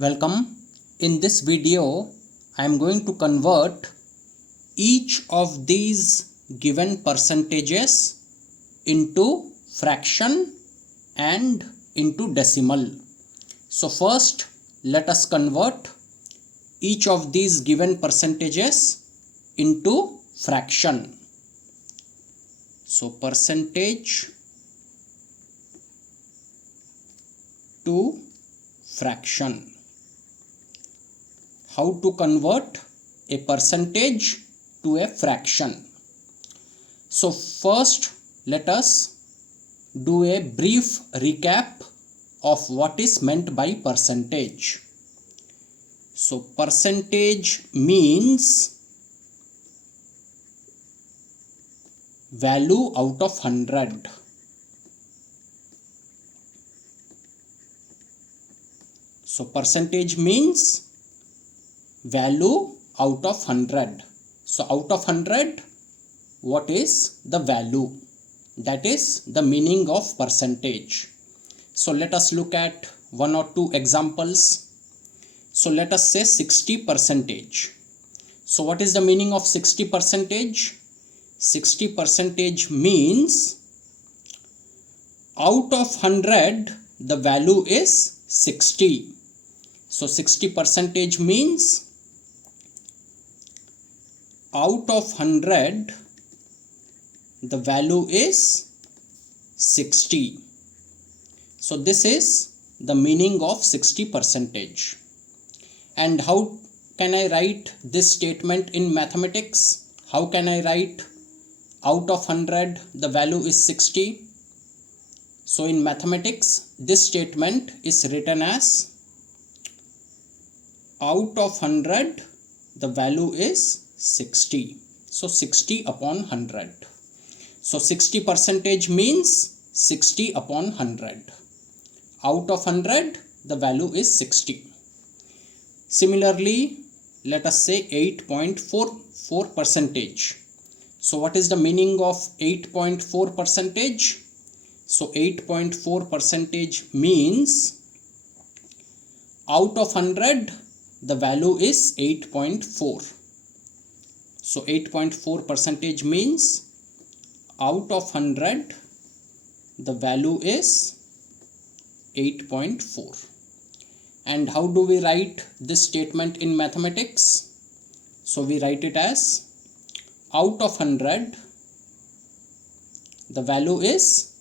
Welcome. In this video, I am going to convert each of these given percentages into fraction and into decimal. So first, let us convert each of these given percentages into fraction. So percentage to fraction. How to convert a percentage to a fraction? So first, let us do a brief recap of what is meant by percentage. So percentage means value out of 100. So percentage means value out of 100. So out of 100, what is the value? That is the meaning of percentage. So let us look at one or two examples. So let us say 60 percentage. So what is the meaning of 60 percentage? 60 percentage means out of 100, the value is 60. So 60 percentage means out of 100, the value is 60. So this is the meaning of 60 percentage. And how can I write this statement in mathematics? How can I write out of 100, the value is 60? So in mathematics, this statement is written as out of 100, the value is 60. So 60 upon 100. So 60 percentage means 60 upon 100. Out of 100, the value is 60. Similarly, let us say 8.44 percentage. So what is the meaning of 8.4 percentage? So 8.4 percentage means out of 100, the value is 8.4. So 8.4 percentage means out of 100, the value is 8.4. And how do we write this statement in mathematics? So we write it as out of 100, the value is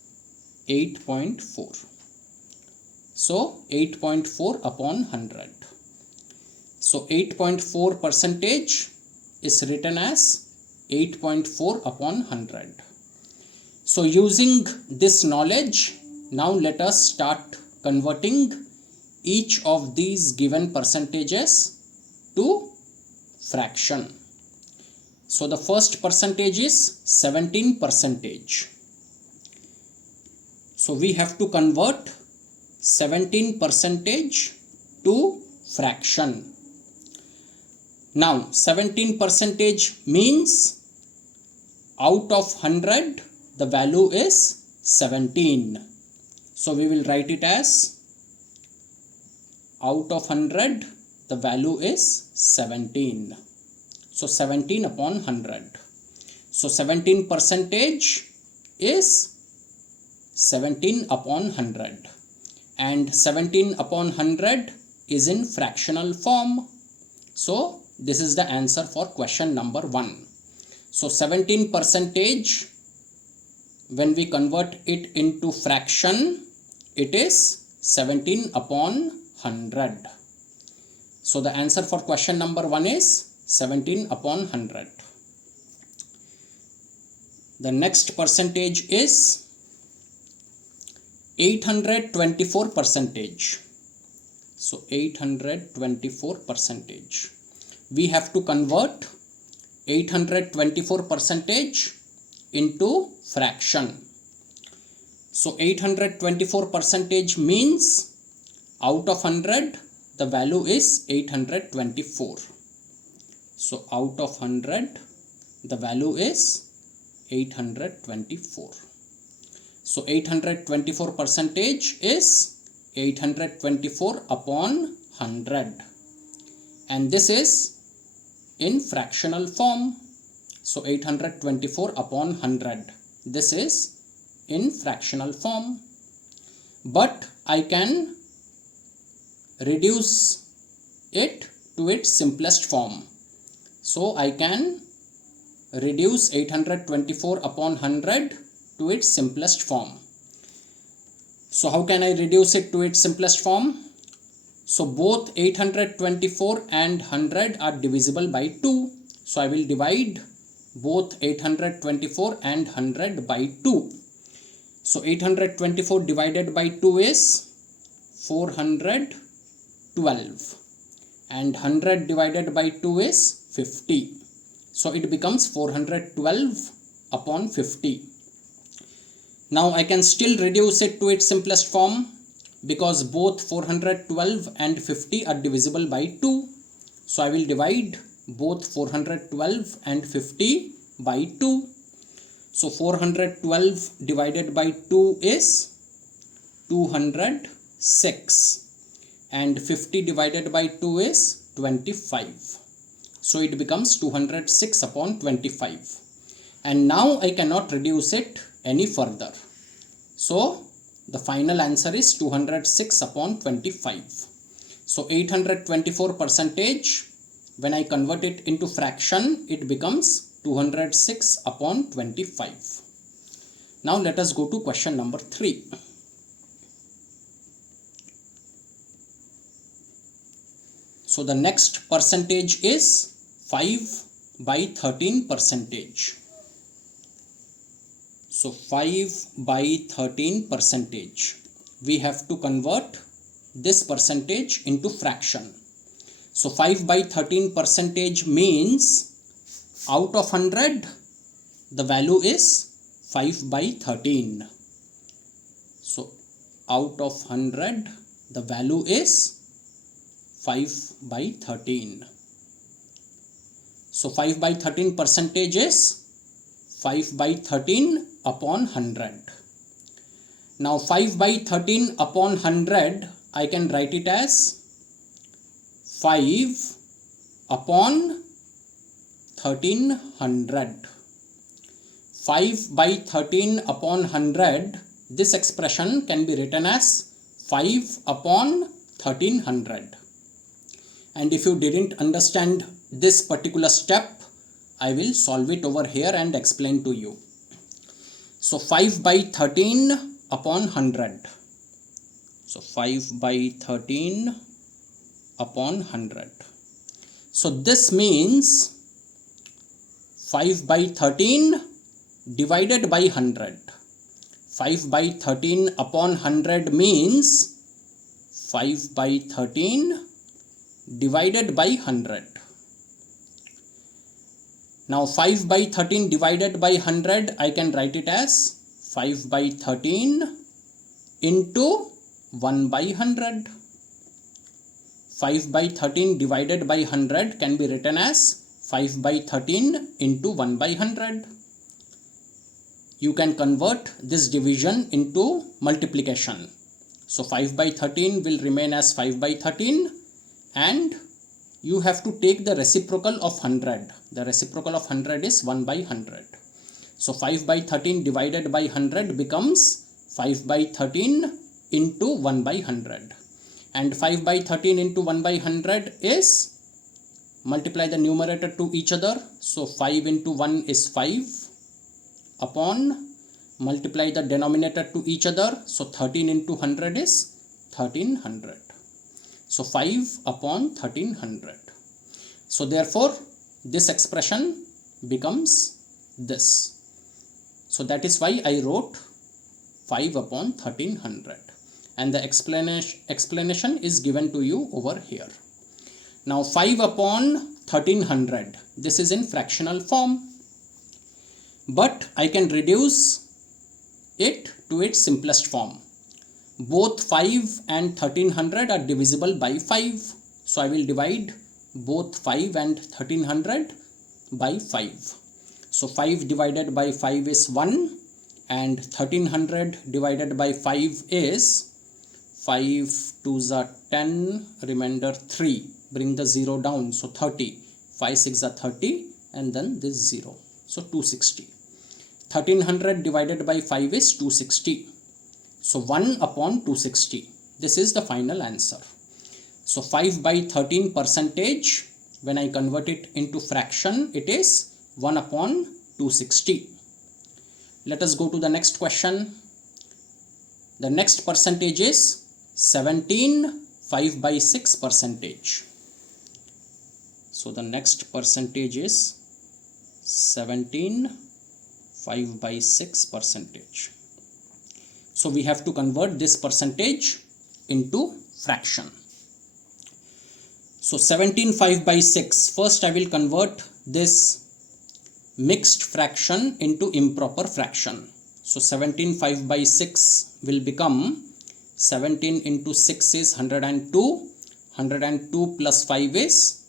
8.4. So 8.4 upon 100. So 8.4 percentage is written as 8.4 upon 100. So using this knowledge, now let us start converting each of these given percentages to fraction. So the first percentage is 17 percentage. So we have to convert 17 percentage to fraction. Now 17 percentage means out of 100, the value is 17. So we will write it as out of 100, the value is 17. So 17 upon 100. So 17 percentage is 17 upon 100. And 17 upon 100 is in fractional form. So this is the answer for question number 1. So 17 percentage, when we convert it into fraction, it is 17 upon 100. So the answer for question number 1 is 17 upon 100. The next percentage is 824 percentage. So 824 percentage. We have to convert 824 percentage into fraction. So 824 percentage means out of 100, the value is 824. So out of 100, the value is 824. So 824 percentage is 824 upon 100, and this is in fractional form. So 824 upon 100, this is in fractional form, but I can reduce it to its simplest form. So I can reduce 824 upon 100 to its simplest form. So how can I reduce it to its simplest form? So both 824 and 100 are divisible by 2. So I will divide both 824 and 100 by 2. So 824 divided by 2 is 412, and 100 divided by 2 is 50. So it becomes 412 upon 50. Now I can still reduce it to its simplest form because both 412 and 50 are divisible by 2. So I will divide both 412 and 50 by 2. So 412 divided by 2 is 206, and 50 divided by 2 is 25. So it becomes 206 upon 25. And now I cannot reduce it any further. So the final answer is 206 upon 25. So 824 percentage, when I convert it into fraction, it becomes 206 upon 25. Now let us go to question number 3. So the next percentage is 5 by 13 percentage. So 5 by 13 percentage. We have to convert this percentage into fraction. So 5 by 13 percentage means out of 100, the value is 5 by 13. So out of 100, the value is 5 by 13. So 5 by 13 percentage is 5 by 13 upon 100. Now 5 by 13 upon 100, I can write it as 5 upon 1300. 5 by 13 upon 100, this expression can be written as 5 upon 1300. And if you didn't understand this particular step, I will solve it over here and explain to you. So 5 by 13 upon 100. So 5 by 13 upon 100. So this means 5 by 13 divided by 100. 5 by 13 upon 100 means 5 by 13 divided by 100. Now 5 by 13 divided by 100, I can write it as 5 by 13 into 1 by 100. 5 by 13 divided by 100 can be written as 5 by 13 into 1 by 100. You can convert this division into multiplication. So 5 by 13 will remain as 5 by 13, and you have to take the reciprocal of 100. The reciprocal of 100 is 1 by 100. So 5 by 13 divided by 100 becomes 5 by 13 into 1 by 100. And 5 by 13 into 1 by 100 is, multiply the numerator to each other. So 5 into 1 is 5 upon, multiply the denominator to each other. So 13 into 100 is 1300. So 5 upon 1300. So therefore this expression becomes this. So that is why I wrote 5 upon 1300. And the explanation is given to you over here. Now 5 upon 1300. This is in fractional form. But I can reduce it to its simplest form. Both 5 and 1300 are divisible by 5. So I will divide both 5 and 1300 by 5. So 5 divided by 5 is 1, and 1300 divided by 5 is 5 2s are 10 remainder 3, bring the 0 down, so 30, 5 6 are 30, and then this 0, so 260. 1300 divided by 5 is 260, so 1 upon 260, this is the final answer. So 5 by 13 percentage, when I convert it into fraction, it is 1 upon 260. Let us go to the next question. The next percentage is 17 5 by 6 percentage. So the next percentage is 17 5 by 6 percentage. So we have to convert this percentage into fraction. So 17 5 by 6. First I will convert this mixed fraction into improper fraction. So 17 5 by 6 will become 17 into 6 is 102. 102 plus 5 is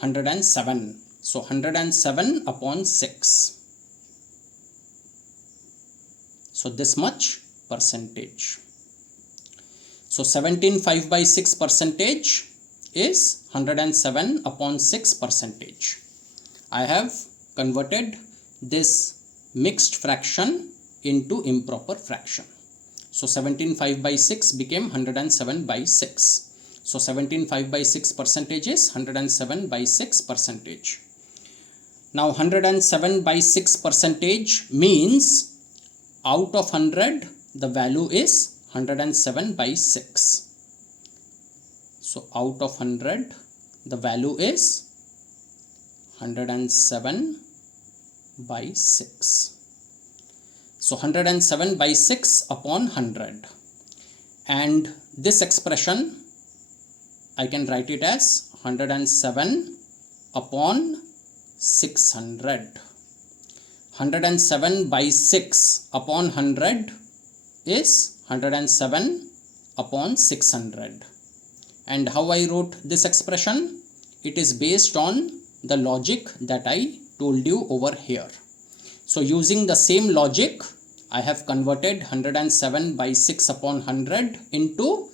107. So 107 upon 6. So this much percentage. So 17 5 by 6 percentage is 107 upon 6 percentage. I have converted this mixed fraction into improper fraction. So 17 5 by 6 became 107 by 6. So 17 5 by 6 percentage is 107 by 6 percentage. Now 107 by 6 percentage means out of 100 the value is 107 by 6. So out of 100 the value is 107 by 6. So 107 by 6 upon 100, and this expression I can write it as 107 upon 600. 107 by 6 upon 100 is 107 upon 600. And how I wrote this expression? It is based on the logic that I told you over here. So using the same logic, I have converted 107 by 6 upon 100 into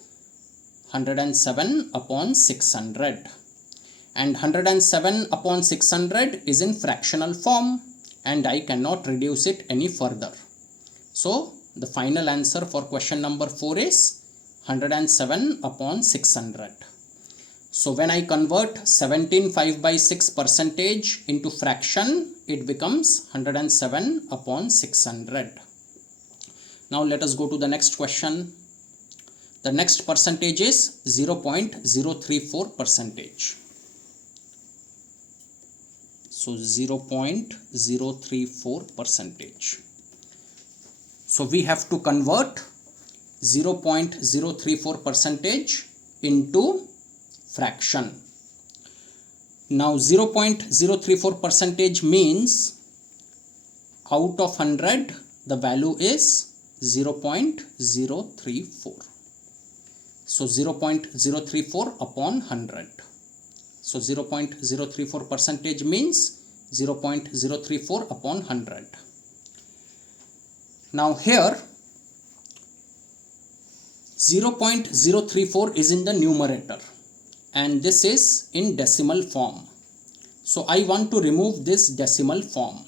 107 upon 600. And 107 upon 600 is in fractional form, and I cannot reduce it any further. So the final answer for question number 4 is 107 upon 600. So when I convert 17 5 by 6 percentage into fraction, it becomes 107 upon 600. Now let us go to the next question. The next percentage is 0.034 percentage. So 0.034 percentage. So we have to convert 0.034 percentage into fraction. Now 0.034 percentage means out of 100 the value is 0.034. So 0.034 upon 100. So 0.034 percentage means 0.034 upon 100. Now here 0.034 is in the numerator and this is in decimal form. So I want to remove this decimal form.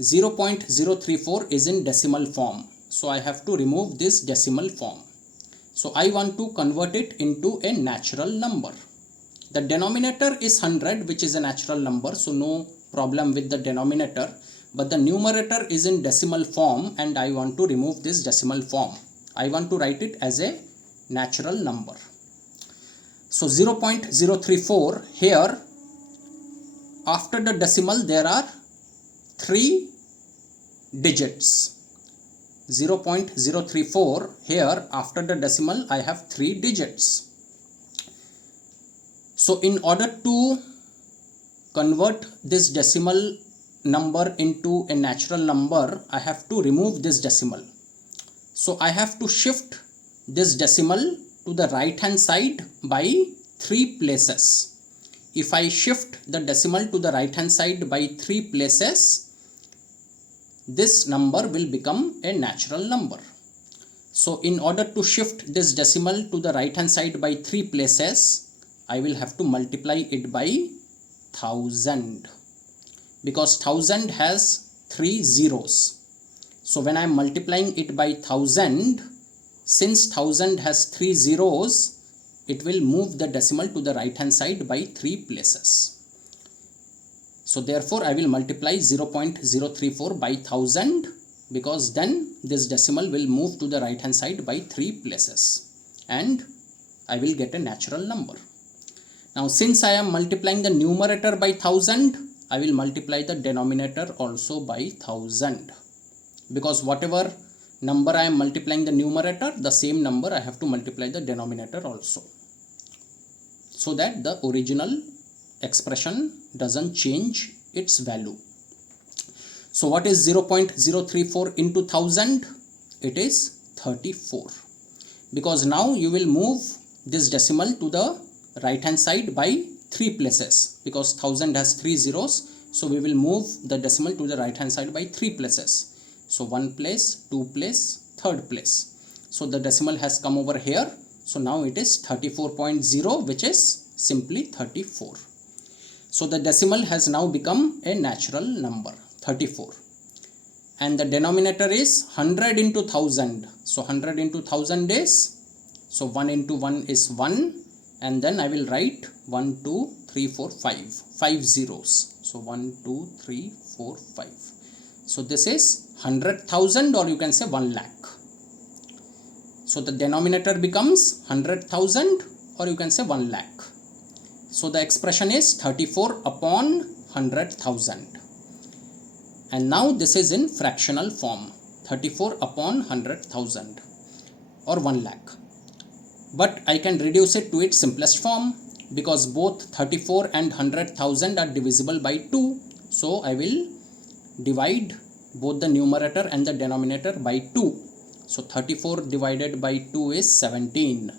0.034 is in decimal form. So I have to remove this decimal form. So I want to convert it into a natural number. The denominator is 100, which is a natural number, so no problem with the denominator. But the numerator is in decimal form and I want to remove this decimal form. I want to write it as a natural number. So 0.034 here, after the decimal there are 3 digits. 0.034 here, after the decimal I have 3 digits. So in order to convert this decimal number into a natural number, I have to remove this decimal. So I have to shift this decimal to the right hand side by 3 places. If I shift the decimal to the right hand side by 3 places, this number will become a natural number. So in order to shift this decimal to the right hand side by 3 places, I will have to multiply it by 1000, because 1000 has 3 zeros. So when I am multiplying it by 1000, since 1000 has 3 zeros, it will move the decimal to the right hand side by 3 places. So therefore I will multiply 0.034 by 1000, because then this decimal will move to the right hand side by 3 places and I will get a natural number. Now since I am multiplying the numerator by 1000, I will multiply the denominator also by 1000, because whatever number I am multiplying the numerator, the same number I have to multiply the denominator also, so that the original expression doesn't change its value. So what is 0.034 into 1000? It is 34, because now you will move this decimal to the right hand side by 3 places, because 1000 has 3 zeros. So we will move the decimal to the right hand side by 3 places. So 1 place, 2 place, 3rd place. So the decimal has come over here. So now it is 34.0, which is simply 34. So the decimal has now become a natural number, 34. And the denominator is 100 into 1000. So 100 into 1000 is, so 1 into 1 is 1. And then I will write 1, 2, 3, 4, 5. 5 zeros. So 1, 2, 3, 4, 5. So this is 100,000, or you can say 1 lakh. So the denominator becomes 100,000, or you can say 1 lakh. So the expression is 34 upon 100,000. And now this is in fractional form, 34 upon 100,000 or 1 lakh. But I can reduce it to its simplest form, because both 34 and 100,000 are divisible by 2. So I will divide both the numerator and the denominator by 2. So 34 divided by 2 is 17,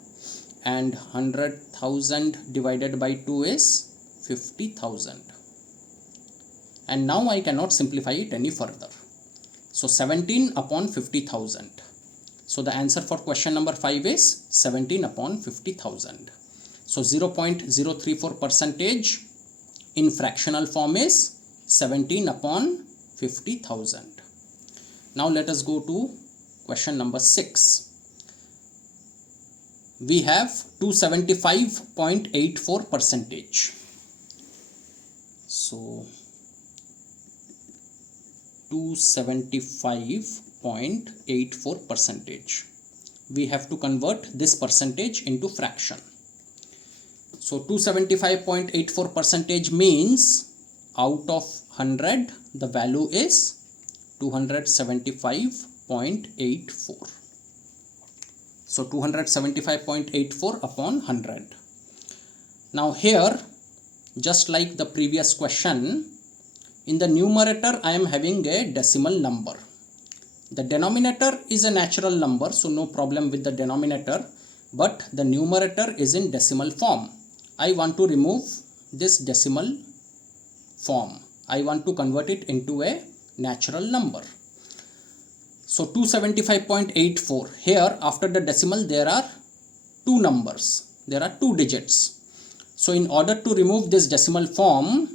and 100,000 divided by 2 is 50,000. And now I cannot simplify it any further. So 17 upon 50,000. So the answer for question number 5 is 17 upon 50,000. So 0.034 percentage in fractional form is 17 upon 50,000. Now let us go to question number 6. We have 275.84 percentage. So 275.84 percentage. We have to convert this percentage into fraction. So 275.84 percentage means out of 100 the value is 275.84. So 275.84 upon 100. Now here, just like the previous question, in the numerator I am having a decimal number. The denominator is a natural number, so no problem with the denominator, but the numerator is in decimal form. I want to remove this decimal form. I want to convert it into a natural number. So 275.84. Here after the decimal there are two numbers. There are two digits. So in order to remove this decimal form,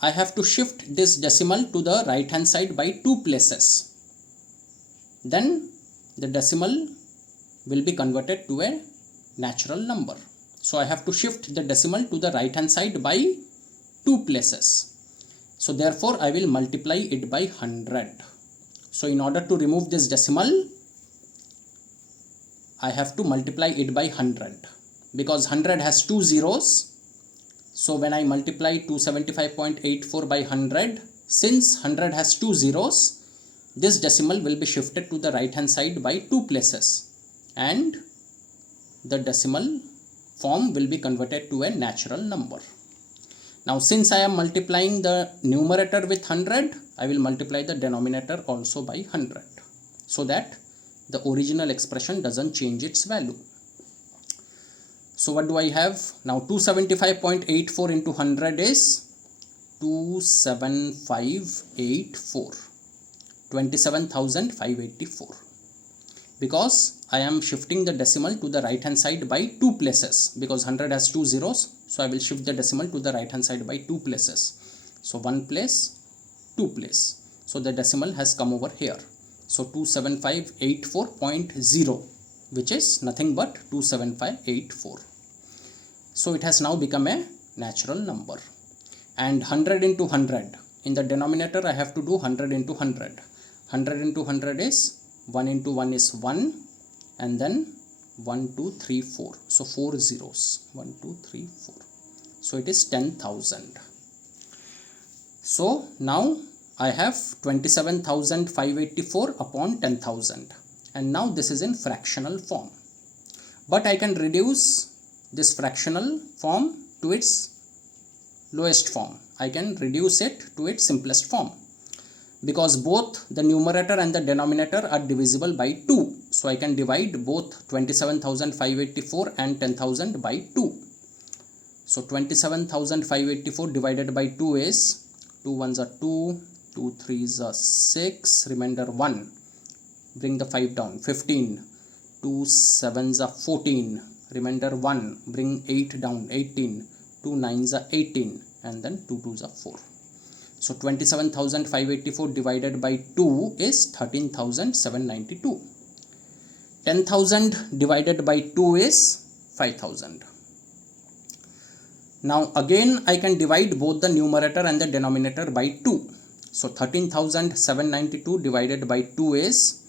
I have to shift this decimal to the right hand side by 2 places. Then the decimal will be converted to a natural number. So I have to shift the decimal to the right hand side by 2 places. So therefore I will multiply it by 100. So in order to remove this decimal, I have to multiply it by 100, because 100 has 2 zeros. So when I multiply 275.84 by 100, since 100 has 2 zeros, this decimal will be shifted to the right hand side by 2 places and the decimal form will be converted to a natural number. Now since I am multiplying the numerator with 100, I will multiply the denominator also by 100, so that the original expression doesn't change its value. So what do I have? Now 275.84 into 100 is 27584, 27,584. because I am shifting the decimal to the right hand side by 2 places, because 100 has 2 zeros. So I will shift the decimal to the right hand side by 2 places. So 1 place, 2 place. So the decimal has come over here. So 27584.0, which is nothing but 27584. So it has now become a natural number. And 100 into 100. In the denominator, I have to do 100 into 100. 100 into 100 is 1 into 1 is 1, and then 1, 2, 3, 4. So 4 zeros. 1, 2, 3, 4. So it is 10,000. So now I have 27,584 upon 10,000. And now this is in fractional form. But I can reduce this fractional form to its lowest form. I can reduce it to its simplest form, because both the numerator and the denominator are divisible by 2. So I can divide both 27,584 and 10,000 by 2. So 27,584 divided by 2 is 2 ones are 2, 2 threes are 6, remainder 1. Bring the 5 down, 15. 2 sevens are 14, remainder 1. Bring 8 down, 18. 2 nines are 18, and then 2 twos are 4. So 27,584 divided by 2 is 13,792. 10,000 divided by 2 is 5,000. Now again I can divide both the numerator and the denominator by 2. So 13,792 divided by 2 is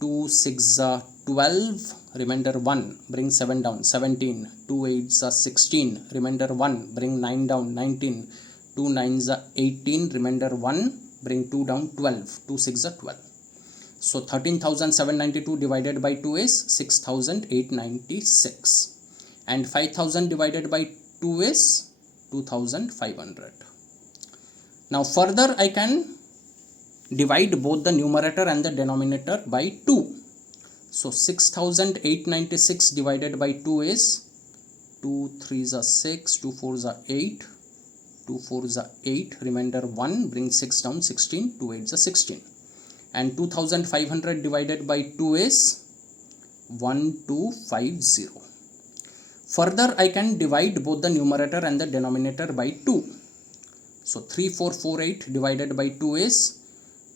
2 6 12, remainder 1, bring 7 down, 17, 2 8s are 16, remainder 1, bring 9 down, 19, 2 9s are 18, remainder 1, bring 2 down, 12, 2 6 are 12. So 13,792 divided by 2 is 6,896, and 5,000 divided by 2 is 2,500. Now further I can divide both the numerator and the denominator by 2. So 6,896 divided by 2 is 2 3s are 6, 2 4s are 8, 2 4s are 8, remainder 1, bring 6 down, 16, 2 8s are 16. And 2,500 divided by 2 is 1250. Further I can divide both the numerator and the denominator by 2. So 3448 divided by 2 is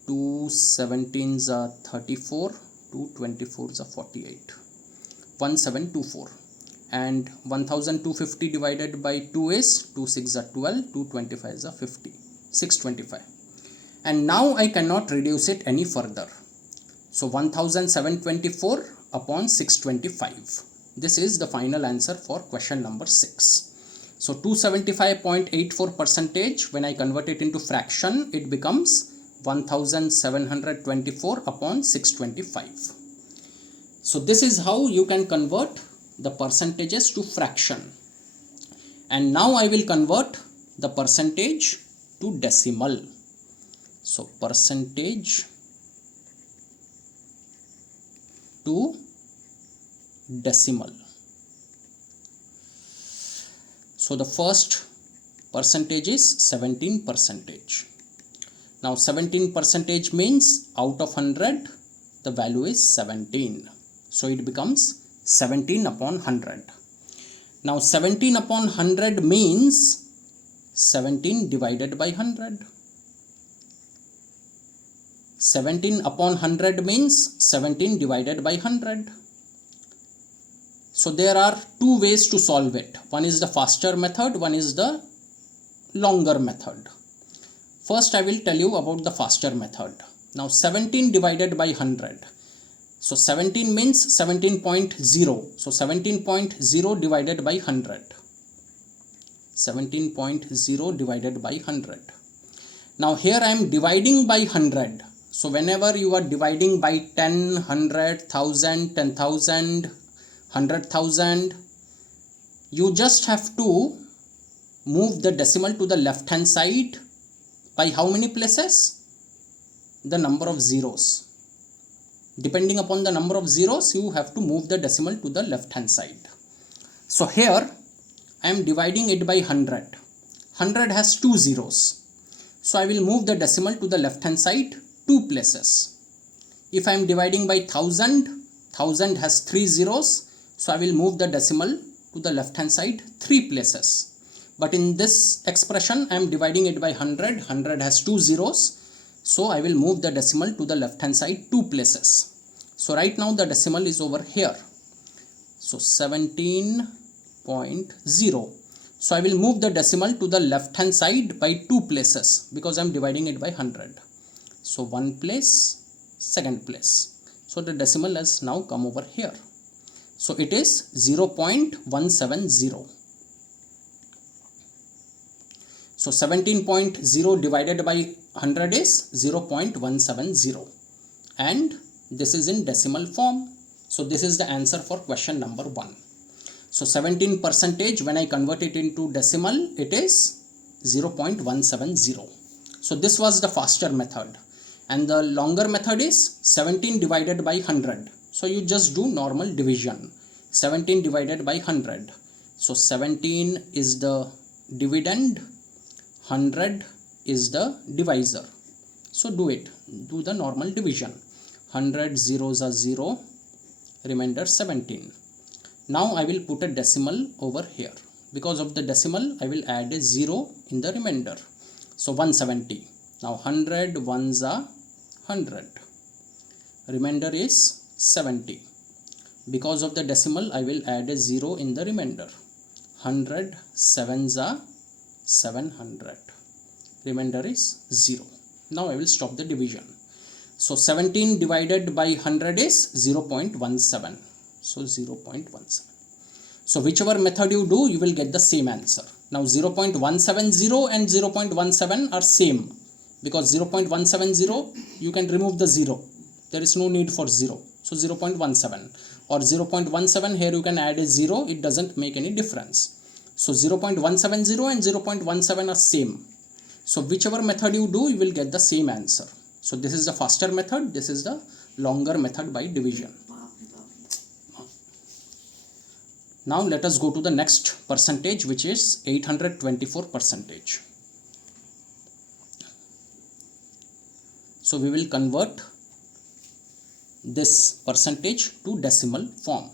2 17s are 34, 2 24s are 48, 1724. And 1250 divided by 2 is 2 6 are 12, 2 25s are 50, 625. And now I cannot reduce it any further. So 1724 upon 625. This is the final answer for question number 6. So 275.84 percentage, when I convert it into fraction, it becomes 1724 upon 625. So this is how you can convert the percentages to fraction. And now I will convert the percentage to decimal. So percentage to decimal. So the first percentage is 17 percentage. Now 17 percentage means out of 100 the value is 17. So it becomes 17 upon 100. Now 17 upon 100 means 17 divided by 100. 17 upon 100 means 17 divided by 100. So there are two ways to solve it. One is the faster method, one is the longer method. First I will tell you about the faster method. Now 17 divided by 100. So 17 means 17.0. So 17.0 divided by 100. 17.0 divided by 100. Now here I am dividing by 100. So whenever you are dividing by 10, 100, 1000, 10,000, 100,000, you just have to move the decimal to the left hand side by how many places? The number of zeros. Depending upon the number of zeros, you have to move the decimal to the left hand side. So here I am dividing it by 100. 100 has 2 zeros. So I will move the decimal to the left hand side 2 places. If I am dividing by 1000, 1000 has 3 zeros, so I will move the decimal to the left hand side 3 places. But in this expression I am dividing it by 100. 100 has 2 zeros, so I will move the decimal to the left hand side 2 places. So right now the decimal is over here. So 17.0. So I will move the decimal to the left hand side by 2 places because I am dividing it by 100. So 1 place, second place. So the decimal has now come over here. So it is 0.170. So 17.0 divided by 100 is 0.170. And this is in decimal form. So this is the answer for question number 1. So 17% when I convert it into decimal, it is 0.170. So this was the faster method. And the longer method is 17 divided by 100. So you just do normal division. 17 divided by 100. So 17 is the dividend, 100 is the divisor. So do it. Do the normal division. 100 zeros are 0, remainder 17. Now I will put a decimal over here. Because of the decimal, I will add a 0 in the remainder. So 170. Now 100 ones are 100. Remainder is 70. Because of the decimal, I will add a 0 in the remainder. 100 sevens are 700. Remainder is 0. Now I will stop the division. So 17 divided by 100 is 0.17. So 0.17. So whichever method you do, you will get the same answer. Now 0.170 and 0.17 are same. Because 0.170 you can remove the 0. There is no need for 0. So 0.17 or 0.17, here you can add a 0. It doesn't make any difference. So 0.170 and 0.17 are same. So whichever method you do, you will get the same answer. So this is the faster method. This is the longer method by division. Now let us go to the next percentage, which is 824%. So we will convert this percentage to decimal form.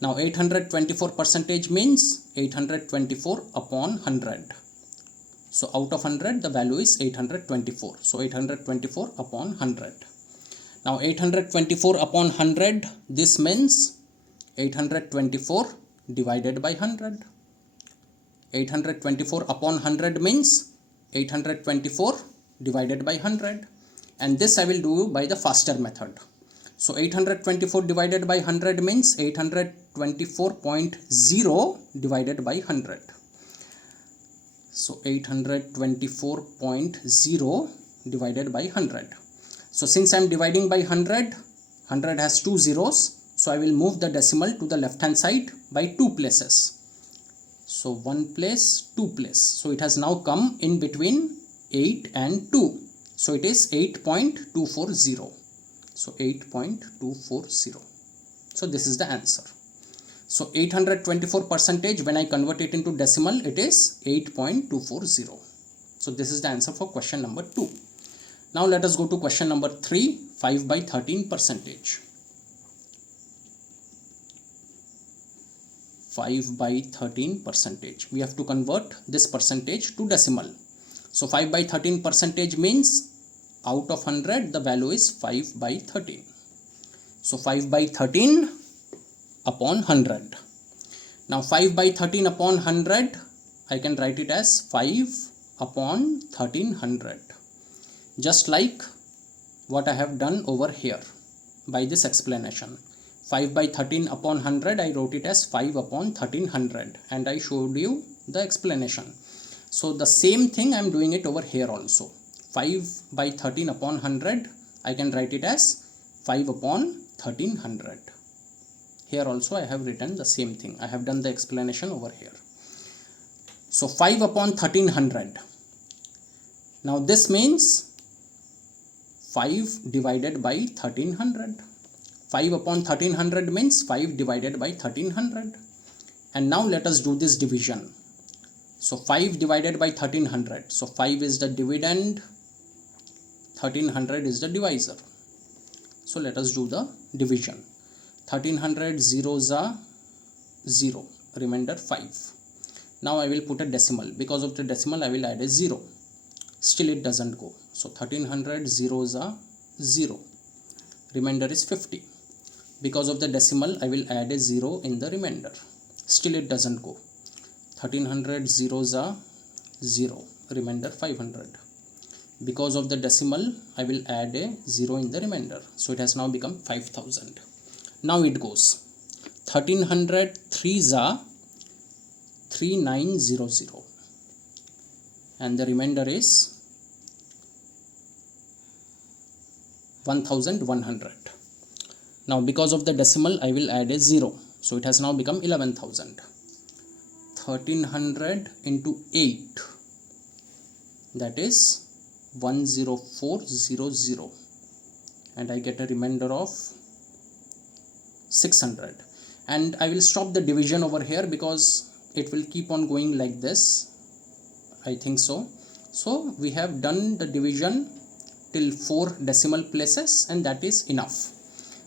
Now 824% means 824 upon 100. So out of 100 the value is 824. So 824 upon 100. Now 824 upon 100, this means 824 divided by 100. 824 upon 100 means 824 divided by 100. And this I will do by the faster method. So 824 divided by 100 means 824.0 divided by 100. So 824.0 divided by 100. So since I am dividing by 100, 100 has 2 zeros. So I will move the decimal to the left hand side by 2 places. So 1 place, 2 place. So it has now come in between 8 and 2. So it is 8.240. So 8.240. So this is the answer. So 824% when I convert it into decimal, it is 8.240. So this is the answer for question number 2. Now let us go to question number 3, 5 by 13%. 5 by 13%. We have to convert this percentage to decimal. So 5 by 13% means out of 100 the value is 5 by 13. So 5 by 13 upon 100. Now 5 by 13 upon 100, I can write it as 5 upon 1300. Just like what I have done over here by this explanation. 5 by 13 upon 100, I wrote it as 5 upon 1300 and I showed you the explanation. So the same thing I am doing it over here also. 5 by 13 upon 100, I can write it as 5 upon 1300. Here also I have written the same thing. I have done the explanation over here. So 5 upon 1300. Now this means 5 divided by 1300. 5 upon 1300 means 5 divided by 1300. And now let us do this division. So 5 divided by 1300. So 5 is the dividend, 1300 is the divisor. So let us do the division. 1300 zeros are 0, remainder 5. Now I will put a decimal. Because of the decimal I will add a 0. Still it doesn't go. So 1300 zeros are 0, remainder is 50. Because of the decimal I will add a 0 in the remainder. Still it doesn't go. 1300 zeros are 0, remainder 500. Because of the decimal I will add a 0 in the remainder. So it has now become 5000. Now it goes. 1300 threes are 3900 and the remainder is 1100. Now because of the decimal I will add a 0. So it has now become 11,000. 1300 into 8, that is 10400, and I get a remainder of 600. And I will stop the division over here because it will keep on going like this, I think so. So we have done the division till 4 decimal places and that is enough.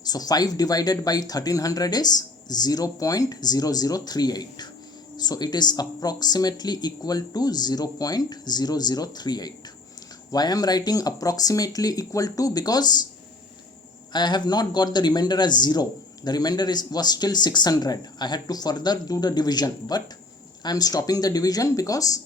So 5 divided by 1300 is 0.0038. So it is approximately equal to 0.0038. Why I am writing approximately equal to? Because I have not got the remainder as 0. The remainder was still 600. I had to further do the division, but I am stopping the division because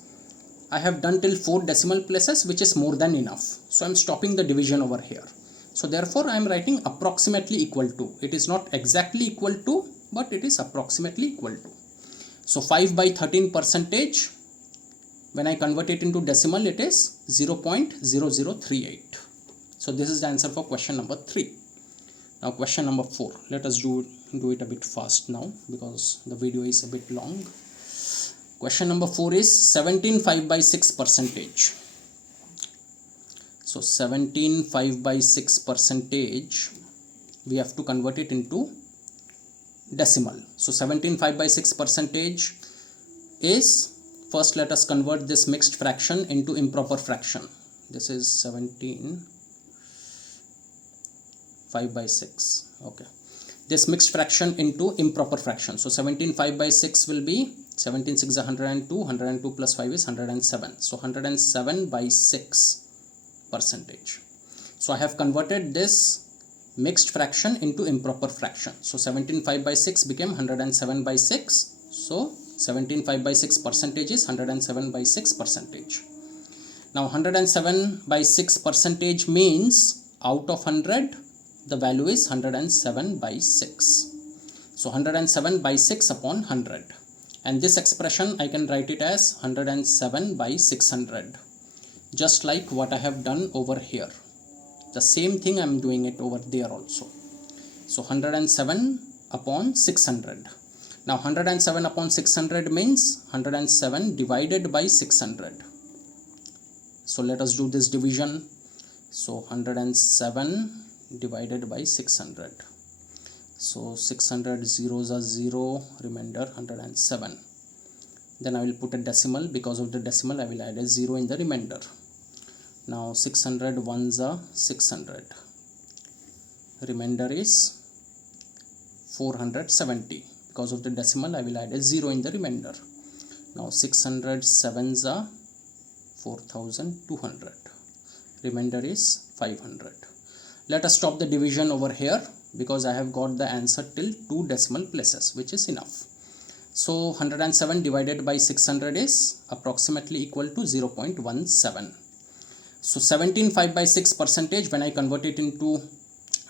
I have done till 4 decimal places, which is more than enough. So I am stopping the division over here. So therefore I am writing approximately equal to. It is not exactly equal to, but it is approximately equal to. So 5 by 13 percentage, when I convert it into decimal, it is 0.0038. So this is the answer for question number 3. Now question number 4. Let us do it a bit fast now because the video is a bit long. Question number 4 is 17 5 by 6 percentage. So 17 5 by 6 percentage, we have to convert it into decimal. So 17 5 by 6 percentage is, first let us convert this mixed fraction into improper fraction. This is 17 5 by 6. Okay, this mixed fraction into improper fraction. So 17 5 by 6 will be 17 6 is 102, 102 plus 5 is 107. So 107 by 6 percentage. So I have converted this mixed fraction into improper fraction. So 17 5 by 6 became 107 by 6. So 17 5 by 6 percentage is 107 by 6 percentage. Now 107 by 6 percentage means out of 100 the value is 107 by 6. So 107 by 6 upon 100, and this expression I can write it as 107 by 600, just like what I have done over here. The same thing I am doing it over there also. So 107 upon 600. Now 107 upon 600 means 107 divided by 600. So let us do this division. So 107 divided by 600. So 600 zeros are 0, remainder 107. Then I will put a decimal. Because of the decimal I will add a 0 in the remainder. Now 600 ones are 600. Remainder is 470. Because of the decimal I will add a 0 in the remainder. Now 600 sevens are 4200. Remainder is 500. Let us stop the division over here because I have got the answer till 2 decimal places, which is enough. So 107 divided by 600 is approximately equal to 0.17. So 17 5 by 6 percentage, when I convert it into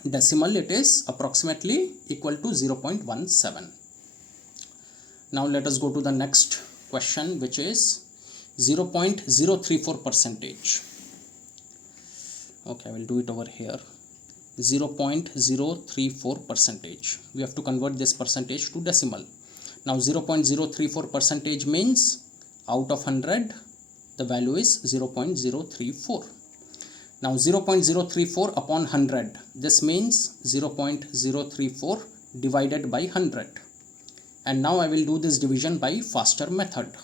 decimal, it is approximately equal to 0.17. Now let us go to the next question, which is 0.034 percentage. Okay, I will do it over here. 0.034 percentage. We have to convert this percentage to decimal. Now 0.034 percentage means out of 100 the value is 0.034. Now 0.034 upon 100, this means 0.034 divided by 100. And now I will do this division by faster method.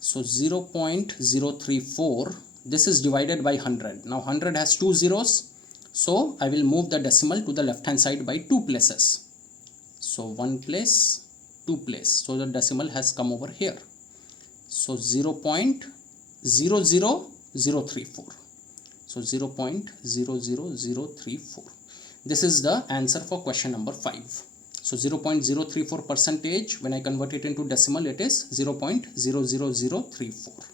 So 0.034, this is divided by 100. Now 100 has 2 zeros, So I will move the decimal to the left hand side by 2 places. So 1 place, 2 place. So the decimal has come over here. So 0.00034. So 0.00034. This is the answer for question number 5. So 0.034 percentage, when I convert it into decimal, it is 0.00034.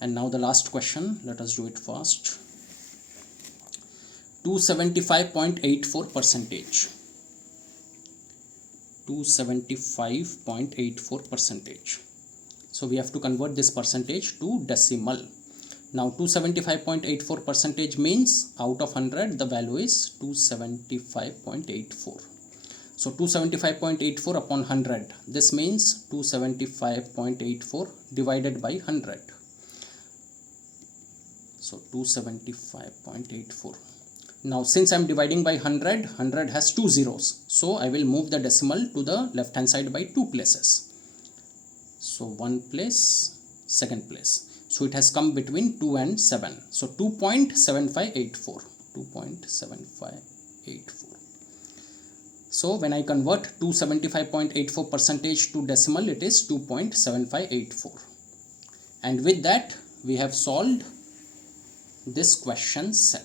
And now the last question, let us do it fast. 275.84 percentage. 275.84 percentage. So we have to convert this percentage to decimal. Now 275.84 percentage means out of 100 the value is 275.84. So 275.84 upon 100, this means 275.84 divided by 100. So 275.84. Now since I am dividing by 100, 100 has 2 zeros. So I will move the decimal to the left hand side by 2 places. So 1 place, second place. So it has come between 2 and 7. So 2.7584. 2.7584. So when I convert 275.84 percentage to decimal, it is 2.7584. And with that, we have solved this question set.